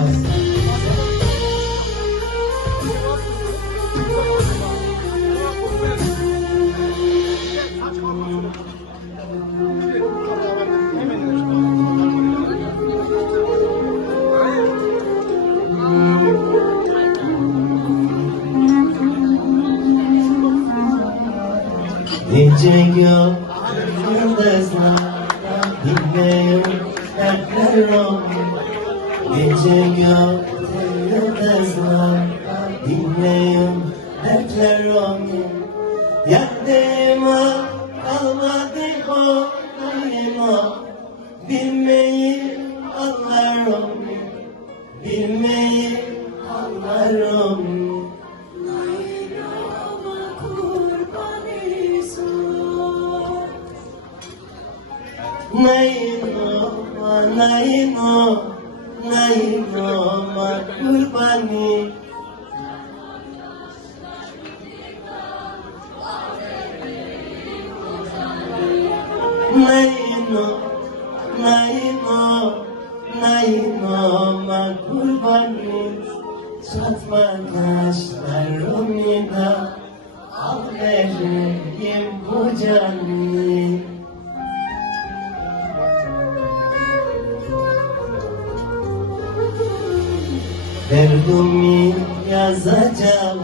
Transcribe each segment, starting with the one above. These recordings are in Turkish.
çalsın. Gece yıldızlar dinleyin dertler oldu. Gece yıldızlar dinleyin dertler oldu. Yardımı kalmadı o daima. Bilmeyi anlarım, bilmeyi anlarım. Naino, naino, naino, ma kurbani. Naino, naino, naino, ma kurbani. Çatma kaşlarımda al vereyim bu canı. Derdimi yazacağım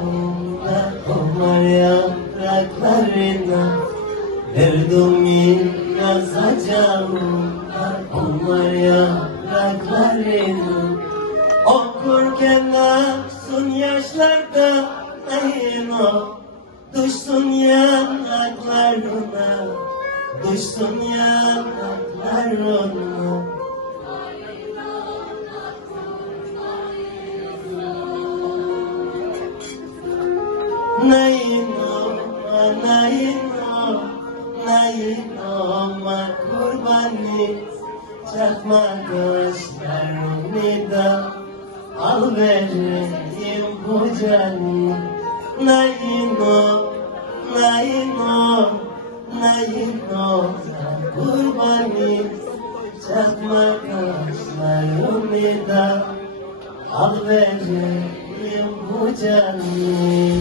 da onlar yapraklarına. Derdimi yazacağım da onlar yapraklarına. Okurken aksın yaşlarda ayına. Düşsün yanaklarına, düşsün yanaklarına. Naino, naino, naino, ma kurbani. Çakma gözlerimi de al vereyim bu canı. Naino, naino, naino, ma kurbani. Çakma gözlerimi de al vereyim bu canı.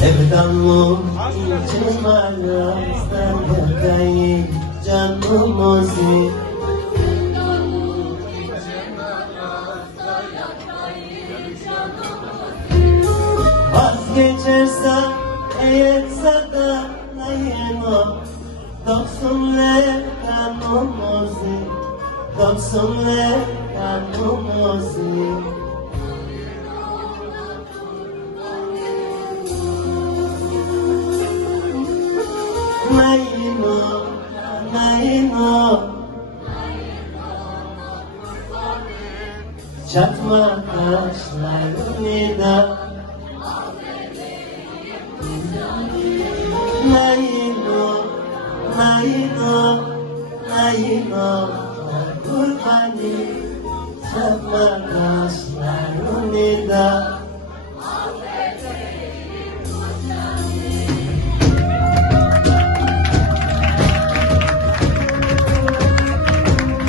Sevdamı ince manastan yakayım canımızı. Vazgeçersem eğer sadanayım o. Doksunlar kanımızı, doksunlar kanımızı. Naino, naino, çatma kaşlarını da naino, naino, naino, kurbani. Çatma